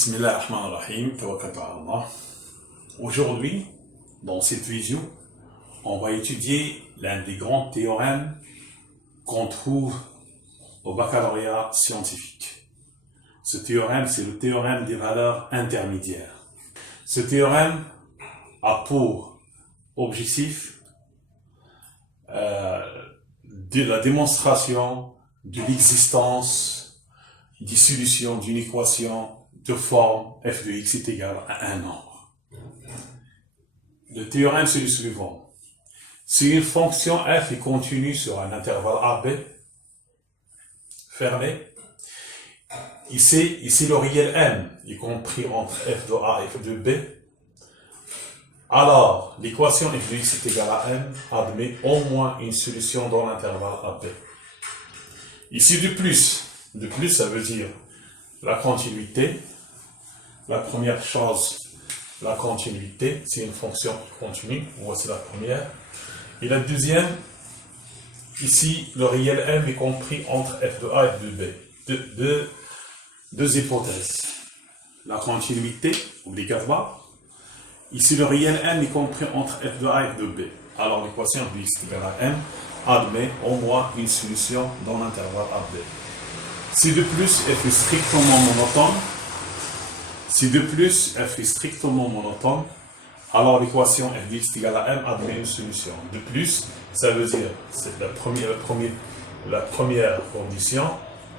Bismillahirrahmanirrahim, tawakkaltu ala Allah. Aujourd'hui, dans cette vidéo, on va étudier l'un des grands théorèmes qu'on trouve au baccalauréat scientifique. Ce théorème, c'est le théorème des valeurs intermédiaires. Ce théorème a pour objectif de la démonstration de l'existence des solutions d'une équation de forme f de x est égal à un nombre. Le théorème c'est le suivant. Si une fonction f est continue sur un intervalle AB fermé, ici le réel m est compris entre f de A et f de B, alors l'équation f de x est égal à m admet au moins une solution dans l'intervalle AB. Ici de plus ça veut dire la continuité. La première chose, la continuité, c'est une fonction continue, voici la première. Et la deuxième, ici, le réel m est compris entre f de A et f de B. Deux hypothèses. La continuité, obligatoire. Ici, le réel m est compris entre f de A et f de B. Alors, l'équation de x égale à m admet au moins une solution dans l'intervalle AB. Si de plus, f est strictement monotone, alors l'équation f de x égale à m admet une solution. De plus, ça veut dire, c'est la première condition,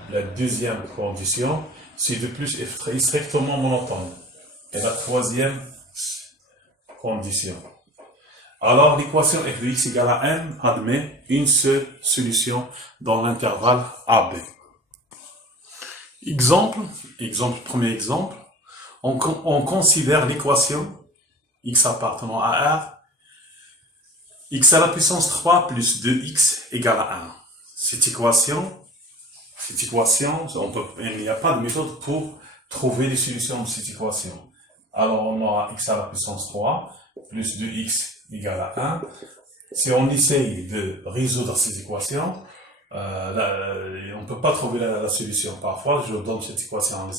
la deuxième condition, si de plus f est strictement monotone. Et la troisième condition. Alors l'équation f de x égale à m admet une seule solution dans l'intervalle AB. Premier exemple, on considère l'équation x appartenant à R, x à la puissance 3 plus 2x égale à 1. Cette équation, il n'y a pas de méthode pour trouver les solutions de cette équation. Alors on aura x à la puissance 3 plus 2x égale à 1. Si on essaye de résoudre ces équations, on ne peut pas trouver la solution. Parfois, je donne cette équation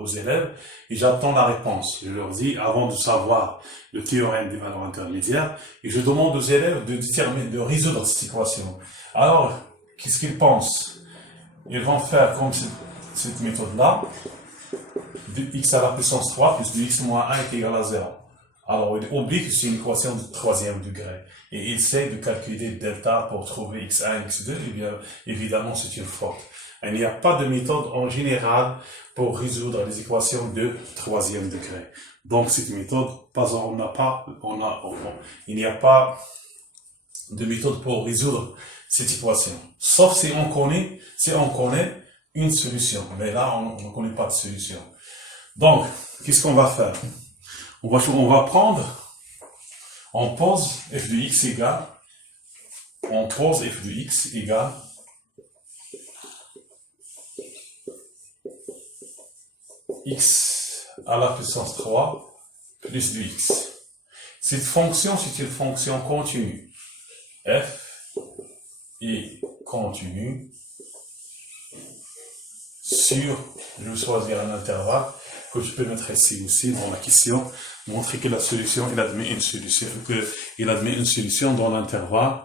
aux élèves et j'attends la réponse. Je leur dis, avant de savoir le théorème des valeurs intermédiaires, et je demande aux élèves de résoudre cette équation. Alors, qu'est-ce qu'ils pensent? Ils vont faire comme cette méthode-là, de x à la puissance 3 plus de x moins 1 est égal à 0. Alors, il oublie que c'est une équation de troisième degré. Et il essaie de calculer delta pour trouver x1, x2. Et bien, évidemment, c'est une faute. Il n'y a pas de méthode en général pour résoudre les équations de troisième degré. Donc, cette méthode, il n'y a pas de méthode pour résoudre cette équation. Sauf si on connaît une solution. Mais là, on ne connaît pas de solution. Donc, qu'est-ce qu'on va faire? On va prendre, on pose f de x égale x à la puissance 3 plus 2x. Cette fonction, c'est une fonction continue. F est continue sur, je vais choisir un intervalle que je peux mettre ici aussi dans la question, montrer que la solution, il admet une solution dans l'intervalle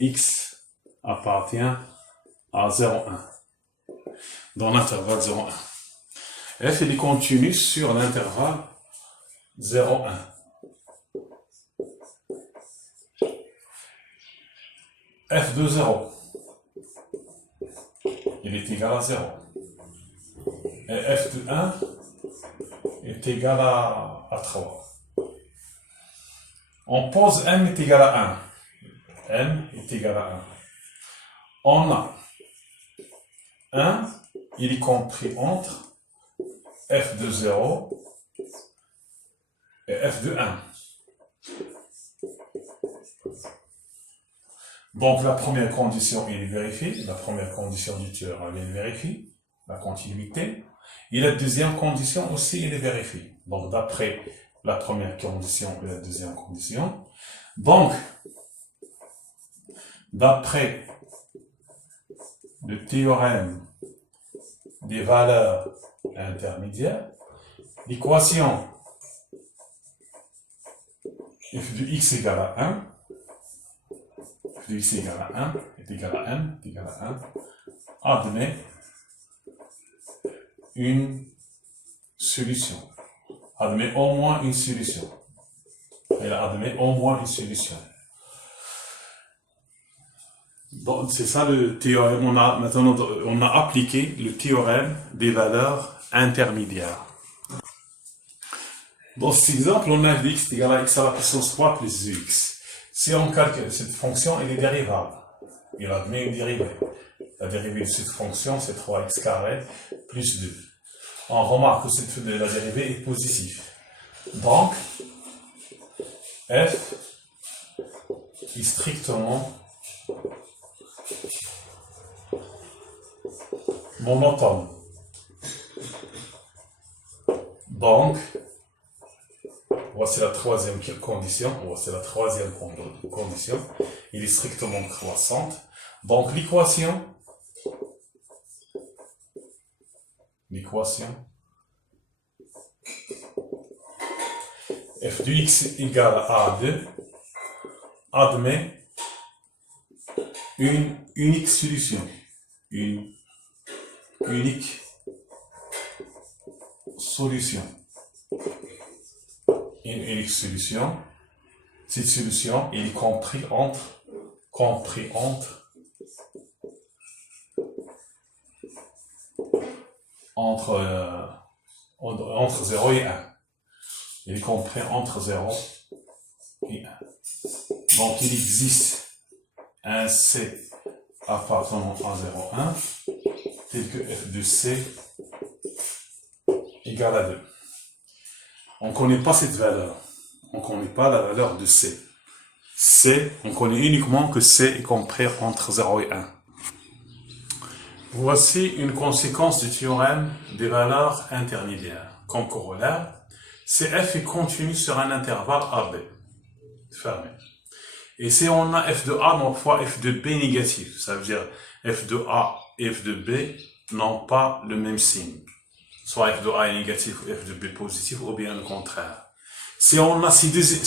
x appartient à 0,1. Dans l'intervalle 0,1. F il est continu sur l'intervalle 0,1. F de 0, il est égal à 0. Et f de 1 est égal à 3. On pose m est égal à 1. M est égal à 1. On a 1, il est compris entre f de 0 et f de 1. Donc la première condition, il est vérifié. La première condition du théorème, il est vérifié. La continuité. Et la deuxième condition aussi, il est vérifié. Donc d'après la première condition et la deuxième condition. Donc, d'après le théorème des valeurs intermédiaires, l'équation f de x égale à 1, f de x égale à 1, est égal à n, est égal à 1, admet une solution. Admet au moins une solution. Elle admet au moins une solution. Donc, c'est ça le théorème. Maintenant, on a appliqué le théorème des valeurs intermédiaires. Dans cet exemple, on a f de x égale à x à la puissance 3 plus 2x. Si on calcule cette fonction, elle est dérivable. Il admet une dérivée. La dérivée de cette fonction, c'est 3x carré plus 2. On remarque que la dérivée est positive. Donc, f est strictement monotone. Donc, voici la troisième condition. Voici la troisième condition. Il est strictement croissante. Donc, l'équation f de x égale à 2 admet une unique solution. Une unique solution. Une unique solution. Cette solution est comprise entre 0 et 1. Il est compris entre 0 et 1. Donc, il existe un C appartenant à 0, 1, tel que f de C égale à 2. On ne connaît pas cette valeur. On ne connaît pas la valeur de C. C, on connaît uniquement que C est compris entre 0 et 1. Voici une conséquence du théorème des valeurs intermédiaires. Comme corollaire, si f est continu sur un intervalle AB, fermé. Et si on a f de A non fois f de B négatif, ça veut dire f de A et f de B n'ont pas le même signe. Soit f de A est négatif ou f de B positif, ou bien le contraire. Si on a ces deux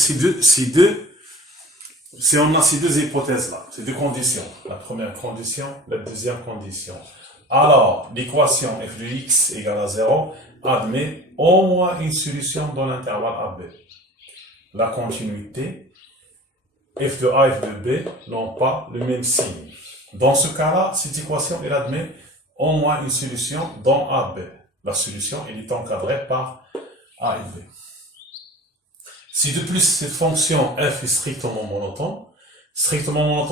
hypothèses-là, ces deux conditions, la première condition, la deuxième condition, alors l'équation f de x égale à 0 admet au moins une solution dans l'intervalle AB. La continuité, f de A et f de B n'ont pas le même signe. Dans ce cas-là, cette équation, elle admet au moins une solution dans AB. La solution, elle est encadrée par A et B. Si de plus, cette fonction f est strictement monotone,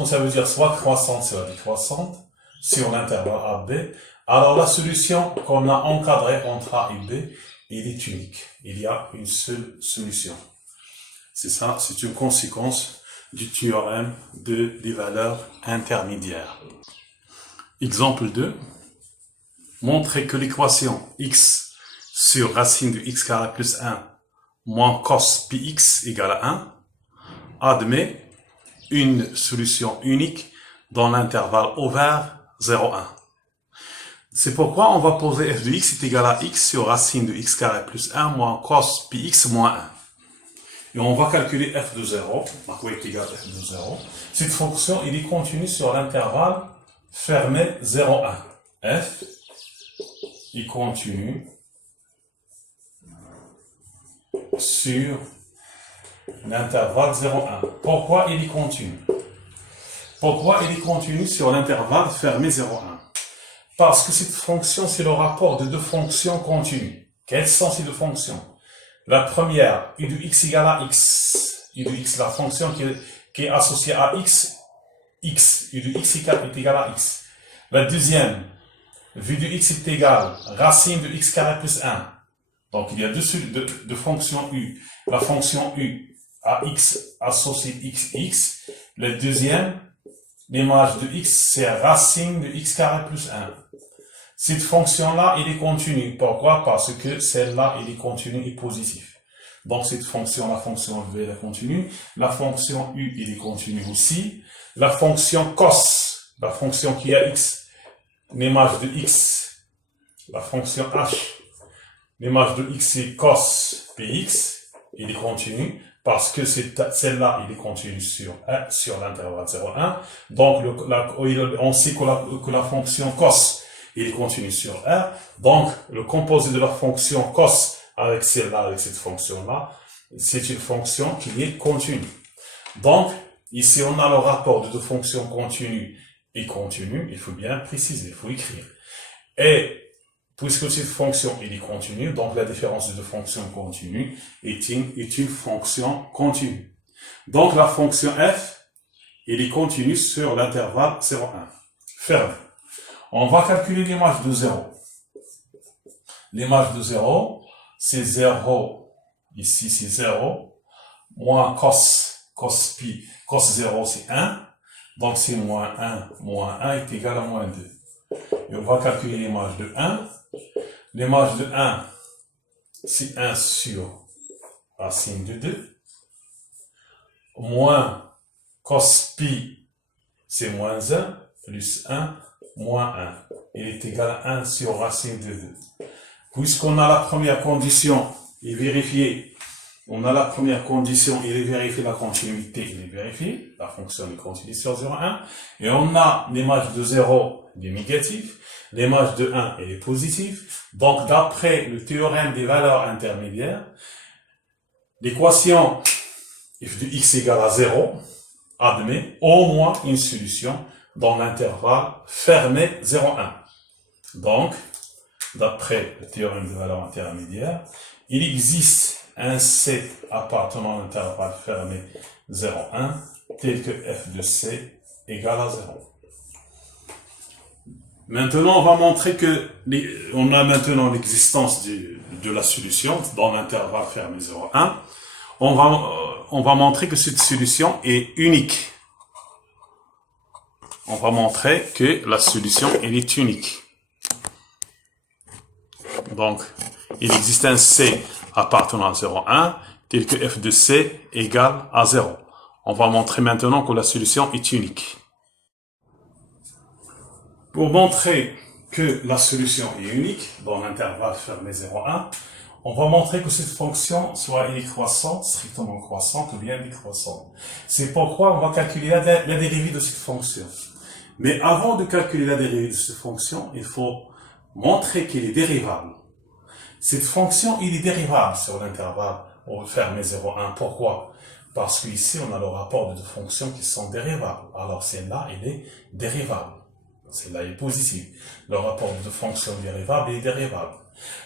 ça veut dire soit croissante, soit décroissante, sur l'intervalle AB, alors la solution qu'on a encadrée entre A et B, elle est unique. Il y a une seule solution. C'est ça, c'est une conséquence du théorème des valeurs intermédiaires. Exemple 2. Montrer que l'équation x sur racine de x carré plus 1 moins cos px égale à 1 admet une solution unique dans l'intervalle ouvert 0, 1. C'est pourquoi on va poser f de x est égal à x sur racine de x carré plus 1 moins cos px moins 1. Et on va calculer f de 0, à quoi est égal f de 0. Cette fonction, il est continue sur l'intervalle fermé 0, 1. F est continue sur l'intervalle 0, 1. Pourquoi il est continu? Pourquoi il est continu sur l'intervalle fermé 0, 1? Parce que cette fonction, c'est le rapport de deux fonctions continues. Quelles sont ces deux fonctions? La première, u de x égale à x. U de x, la fonction qui est associée à x, u de x est égal à x. La deuxième, v de x est égal racine de x carré plus 1. Donc, il y a deux fonctions u. La fonction u à x associée x. La deuxième, l'image de x, c'est racine de x carré plus 1. Cette fonction-là, elle est continue. Pourquoi? Parce que celle-là, elle est continue et positive. Donc, cette fonction, la fonction v, elle est continue. La fonction u, elle est continue aussi. La fonction cos, la fonction qui a x, l'image de x, la fonction h, l'image de x c'est cos px, il est continu, parce que celle-là, il est continu sur l'intervalle 0,1. Donc, on sait que la fonction cos, il est continu sur R. Donc, le composé de la fonction cos avec celle-là, avec cette fonction-là, c'est une fonction qui est continue. Donc, ici, on a le rapport de deux fonctions continues et continues. Il faut bien préciser, il faut écrire. Et, puisque cette fonction est continue, donc la différence de deux fonctions continues est une fonction continue. Donc, la fonction f, elle est continue sur l'intervalle 0,1. Fermé. On va calculer l'image de 0. L'image de 0, c'est 0, ici c'est 0, moins cos pi, cos 0 c'est 1, donc c'est moins 1 est égal à moins 2. Et on va calculer l'image de 1. L'image de 1, c'est 1 sur racine de 2, moins cos pi, c'est moins 1, plus 1, moins 1. Il est égal à 1 sur racine de 2. Puisqu'on a la première condition, et vérifier, on a la première condition, il est vérifié la continuité, il est vérifié, la fonction est continue sur 0,1, et on a l'image de 0, il est négatif, l'image de 1, elle est positive. Donc, d'après le théorème des valeurs intermédiaires, l'équation f de x égale à 0 admet au moins une solution dans l'intervalle fermé 0,1. Donc, d'après le théorème des valeurs intermédiaires, il existe un set appartenant à l'intervalle fermé 0,1 tel que f de c égale à 0. Maintenant, on va montrer que on a maintenant l'existence de la solution dans l'intervalle fermé 0,1. On va montrer que cette solution est unique. On va montrer que la solution, elle est unique. Donc, il existe un C appartenant à 0,1 tel que f de C égale à 0. On va montrer maintenant que la solution est unique. Pour montrer que la solution est unique dans l'intervalle fermé 0,1, on va montrer que cette fonction soit décroissante, strictement croissante ou bien décroissante. C'est pourquoi on va calculer la dérivée de cette fonction. Mais avant de calculer la dérivée de cette fonction, il faut montrer qu'elle est dérivable. Cette fonction, elle est dérivable sur l'intervalle fermé 0,1. Pourquoi? Parce qu'ici, on a le rapport de deux fonctions qui sont dérivables. Alors celle-là, elle est dérivable. Celle-là est positive. Le rapport de deux fonctions dérivables est dérivable.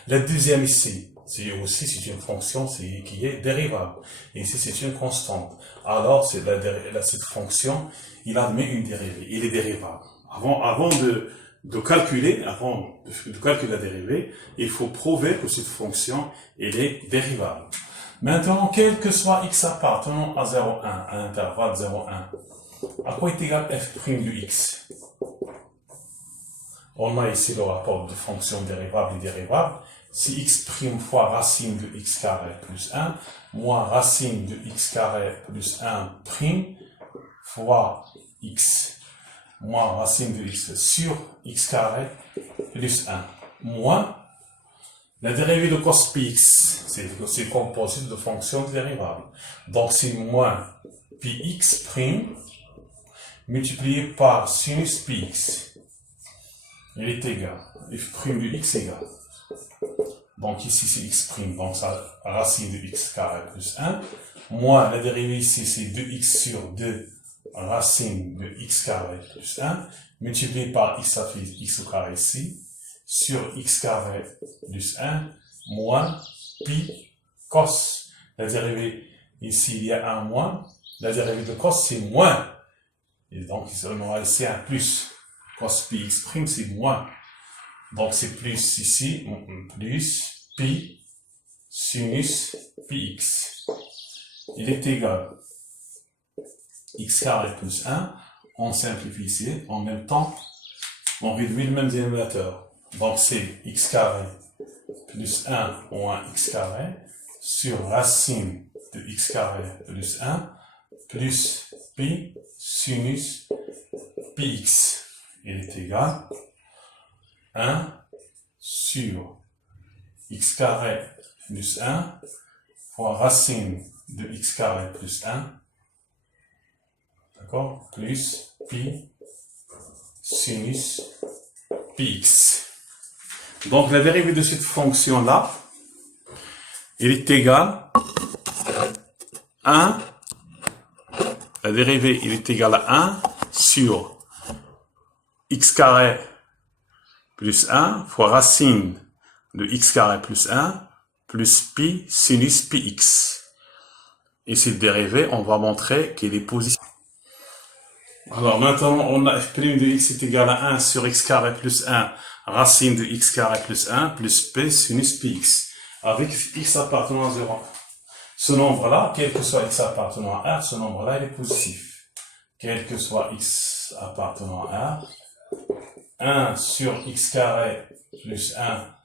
La deuxième ici, c'est une fonction qui est dérivable. Et ici, c'est une constante. Alors, cette fonction, il admet une dérivée. Il est dérivable. Avant de calculer la dérivée, il faut prouver que cette fonction, elle est dérivable. Maintenant, quel que soit x appartenant à 0,1, à l'intervalle 0,1, à quoi est égal f' de x? On a ici le rapport de fonctions dérivables et dérivables. Si x' fois racine de x carré plus 1, moins racine de x carré plus 1 prime fois x, moins racine de x sur x carré plus 1, moins la dérivée de cos px, c'est composé de fonctions dérivables. Donc c'est moins px prime multiplié par sinus px. Il est égal, f' de x égale. Donc ici c'est x', donc ça racine de x carré plus 1, moins la dérivée ici c'est 2x sur 2 racine de x carré plus 1, multiplié par x, ça fait x au carré ici, sur x carré plus 1, moins pi cos. La dérivée ici il y a un moins, la dérivée de cos c'est moins, et donc on aura ici un plus. Cos pi x' c'est moins. Donc c'est plus ici, plus pi sinus pi x. Il est égal x carré plus 1. On simplifie ici. En même temps, on réduit le même dénominateur. Donc c'est x carré plus 1 moins x carré sur racine de x carré plus 1 plus pi sinus pi x. Il est égal 1 sur x carré plus 1 fois racine de x carré plus 1, d'accord, plus pi sinus px. Donc la dérivée de cette fonction-là, elle est égale à 1, la dérivée elle est égale à 1 sur x carré plus 1 fois racine de x carré plus 1 plus pi sinus px. Et cette dérivée, on va montrer qu'elle est positive. Alors maintenant, on a f' de x est égal à 1 sur x carré plus 1 racine de x carré plus 1 plus p sinus px. Avec x appartenant à 0. Ce nombre-là, quel que soit x appartenant à R, ce nombre-là, il est positif. Quel que soit x appartenant à R, 1 sur x carré plus 1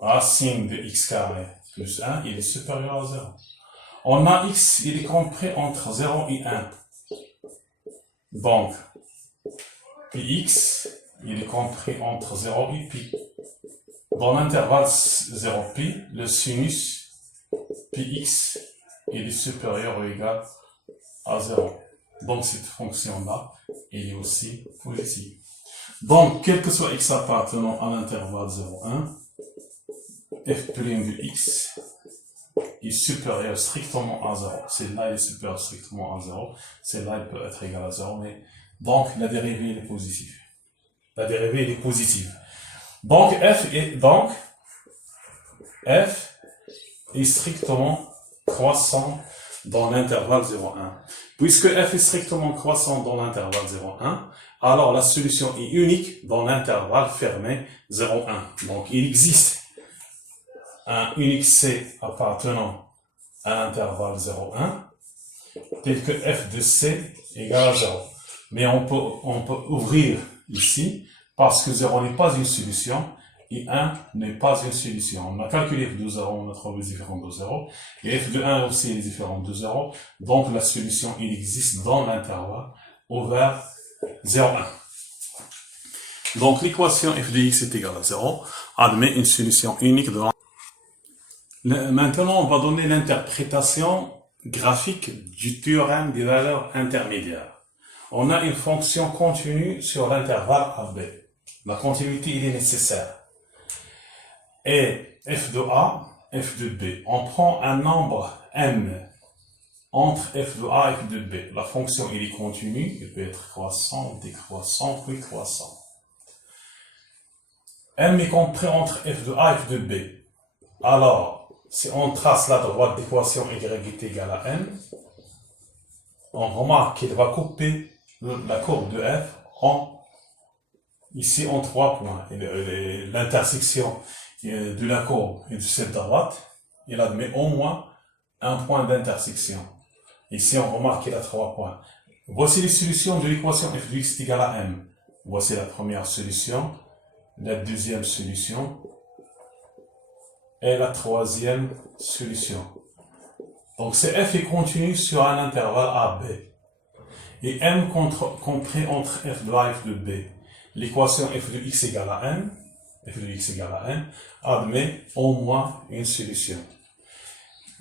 racine de x carré plus 1, il est supérieur à 0. On a x, il est compris entre 0 et 1. Donc, px, il est compris entre 0 et pi. Dans l'intervalle 0 pi, le sinus px, il est supérieur ou égal à 0. Donc, cette fonction-là, elle est aussi positive. Donc, quel que soit x appartenant à l'intervalle 0, 1, f' de x est supérieur strictement à 0. Celle-là est supérieure strictement à 0. Celle-là, elle peut être égale à 0, mais donc la dérivée elle est positive. La dérivée elle est positive. Donc f est strictement croissant dans l'intervalle 0,1. Puisque f est strictement croissant dans l'intervalle 0,1, alors la solution est unique dans l'intervalle fermé 0,1. Donc il existe un unique C appartenant à l'intervalle 0,1 tel que f de C égale à 0. Mais on peut ouvrir ici parce que 0 n'est pas une solution et 1 n'est pas une solution. On a calculé f de 0, on a trouvé les différents de 0 et f de 1 aussi est différent de 0. Donc la solution il existe dans l'intervalle ouvert 0,1. Donc l'équation f de x est égale à 0 admet une solution unique de Maintenant, on va donner l'interprétation graphique du théorème des valeurs intermédiaires. On a une fonction continue sur l'intervalle AB. La continuité, il est nécessaire. Et f de A, f de B. On prend un nombre m entre f de A et f de B. La fonction, il est continue. Il peut être croissant, décroissant, puis croissant. M est compris entre f de A et f de B. Alors, si on trace la droite d'équation y est égale à m, on remarque qu'il va couper la courbe de f ici en 3 points. L'intersection de la courbe et de cette droite, il admet au moins un point d'intersection. Ici, on remarque qu'il a 3 points. Voici les solutions de l'équation f de x est égal à m. Voici la première solution, la deuxième solution, et la troisième solution. Donc, c'est f est continu sur un intervalle AB. Et m compris entre f de A et f de B. L'équation f de x égale à m, admet au moins une solution.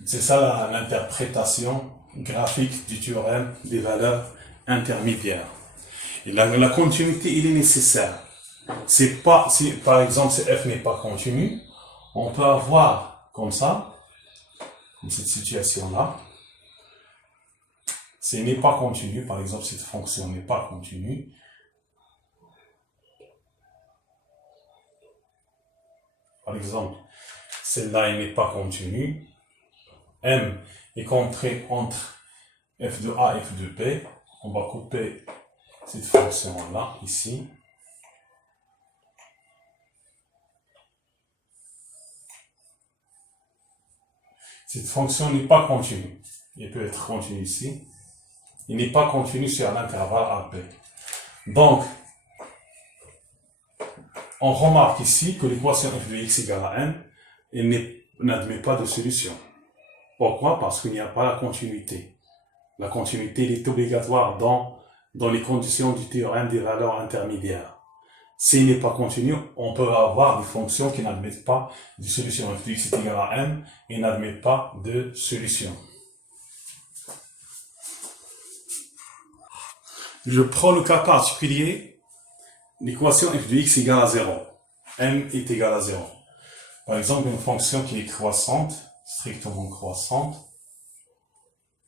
C'est ça l'interprétation graphique du théorème des valeurs intermédiaires. Et la continuité, il est nécessaire. C'est pas, si par exemple, si f n'est pas continu, on peut avoir comme ça, dans cette situation-là, si n'est pas continu, par exemple, cette fonction n'est pas continue, par exemple, celle-là n'est pas continue, m est compris entre f de A et f de B, on va couper cette fonction-là, ici. Cette fonction n'est pas continue. Elle peut être continue ici. Il n'est pas continu sur l'intervalle AB. Donc, on remarque ici que l'équation f de x égale à m, elle n'admet pas de solution. Pourquoi? Parce qu'il n'y a pas la continuité. La continuité elle est obligatoire dans les conditions du théorème des valeurs intermédiaires. s'il n'est pas continu, on peut avoir des fonctions qui n'admettent pas de solution. f de x est égal à m et n'admettent pas de solution. Je prends le cas particulier, l'équation f de x égale à 0. M est égal à 0. Par exemple, une fonction qui est croissante, strictement croissante,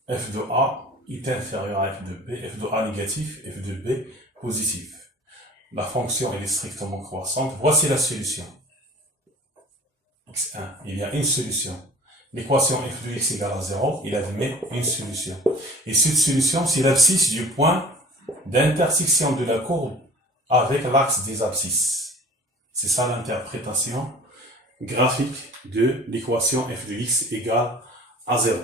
f de a est inférieur à f de b, f de a négatif, f de b positif. La fonction elle est strictement croissante. Voici la solution. x1, il y a une solution. L'équation f de x égale à 0, il admet une solution. Et cette solution, c'est l'abscisse du point d'intersection de la courbe avec l'axe des abscisses. C'est ça l'interprétation graphique de l'équation f de x égale à 0.